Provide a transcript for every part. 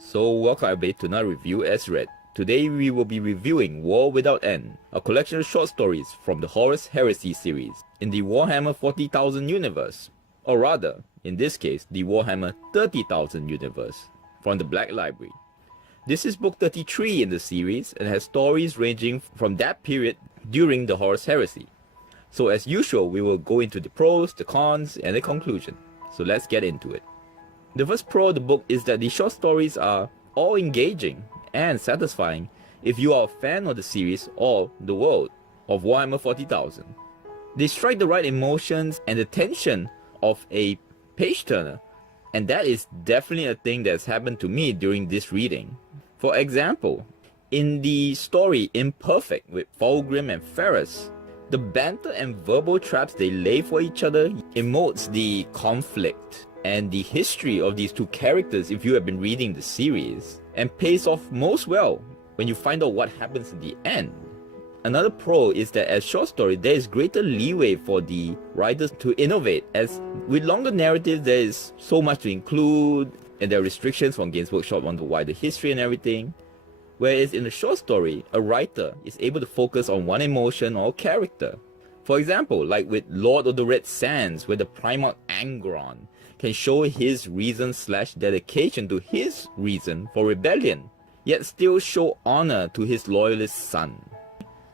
So welcome everybody to another review as read. Today we will be reviewing War Without End, a collection of short stories from the Horus Heresy Series in the Warhammer 40,000 universe, or rather, in this case, the Warhammer 30,000 universe from the Black Library. This is book 33 in the series and has stories ranging from that period during the Horus Heresy. So as usual, we will go into the pros, the cons, and the conclusion. So let's get into it. The first pro of the book is that the short stories are all engaging and satisfying if you are a fan of the series or the world of Warhammer 40,000. They strike the right emotions and the tension of a page-turner, and that is definitely a thing that's happened to me during this reading. For example, in the story Imperfect with Fulgrim and Ferrus, the banter and verbal traps they lay for each other emotes the conflict and the history of these two characters if you have been reading the series, and pays off most well when you find out what happens in the end. Another pro is that as short story, there is greater leeway for the writers to innovate, as with longer narratives there is so much to include and there are restrictions from Games Workshop on the wider history and everything. Whereas in a short story, a writer is able to focus on one emotion or character. For example, like with Lord of the Red Sands, where the Primarch Angron can show his reason/dedication to his reason for rebellion, yet still show honor to his loyalist son.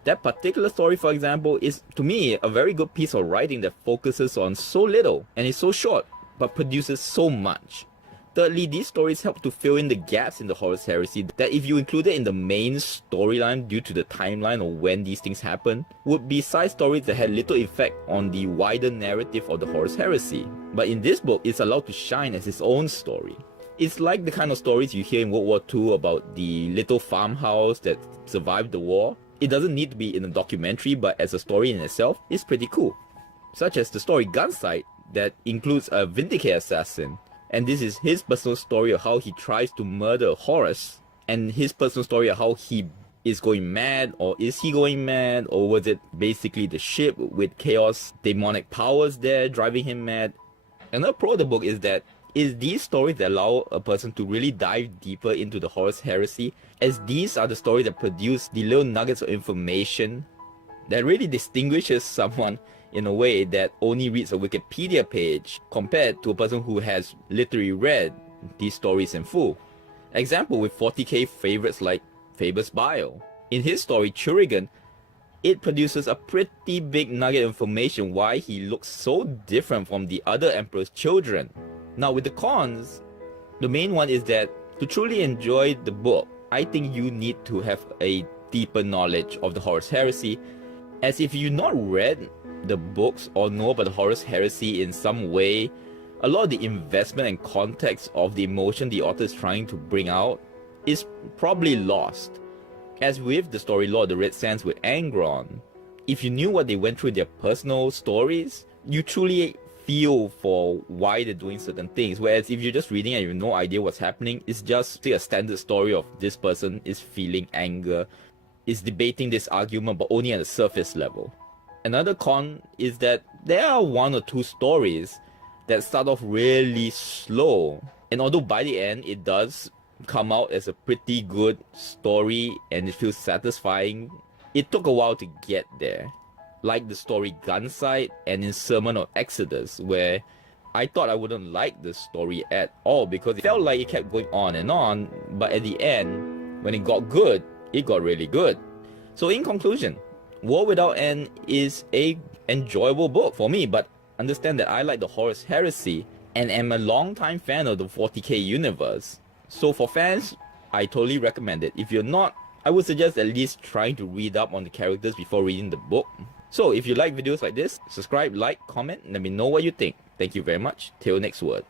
That particular story, for example, is to me a very good piece of writing that focuses on so little and is so short, but produces so much. Thirdly, these stories help to fill in the gaps in the Horus Heresy that if you include it in the main storyline due to the timeline of when these things happen, would be side stories that had little effect on the wider narrative of the Horus Heresy. But in this book, it's allowed to shine as its own story. It's like the kind of stories you hear in World War II about the little farmhouse that survived the war. It doesn't need to be in a documentary, but as a story in itself, it's pretty cool. Such as the story Gunsight that includes a Vindicate assassin, and this is his personal story of how he tries to murder Horus, and his personal story of how he is going mad, or is he going mad, or was it basically the ship with chaos demonic powers there driving him mad. Another pro of the book is that it's these stories that allow a person to really dive deeper into the Horus Heresy, as these are the stories that produce the little nuggets of information that really distinguishes someone in a way that only reads a Wikipedia page compared to a person who has literally read these stories in full. Example with 40k favorites like Faber's Bio. In his story Churigan, it produces a pretty big nugget of information why he looks so different from the other Emperor's children. Now with the cons, the main one is that to truly enjoy the book, I think you need to have a deeper knowledge of the Horus Heresy, as if you've not read the books or know about the Horus Heresy in some way, a lot of the investment and context of the emotion the author is trying to bring out is probably lost. As with the story Lord of the Red Sands with Angron, if you knew what they went through in their personal stories, you truly feel for why they're doing certain things, whereas if you're just reading and you have no idea what's happening, it's just a standard story of this person is feeling anger, is debating this argument, but only at the surface level. Another con is that there are one or two stories that start off really slow, and although by the end it does come out as a pretty good story and it feels satisfying, it took a while to get there. Like the story Gunsight and in Sermon of Exodus, where I thought I wouldn't like the story at all because it felt like it kept going on, but at the end, when it got good, it got really good. So in conclusion, War Without End is a enjoyable book for me, but understand that I like the Horus Heresy and am a long-time fan of the 40k universe. So for fans, I totally recommend it. If you're not, I would suggest at least trying to read up on the characters before reading the book. So if you like videos like this, subscribe, like, comment, and let me know what you think. Thank you very much. Till next word.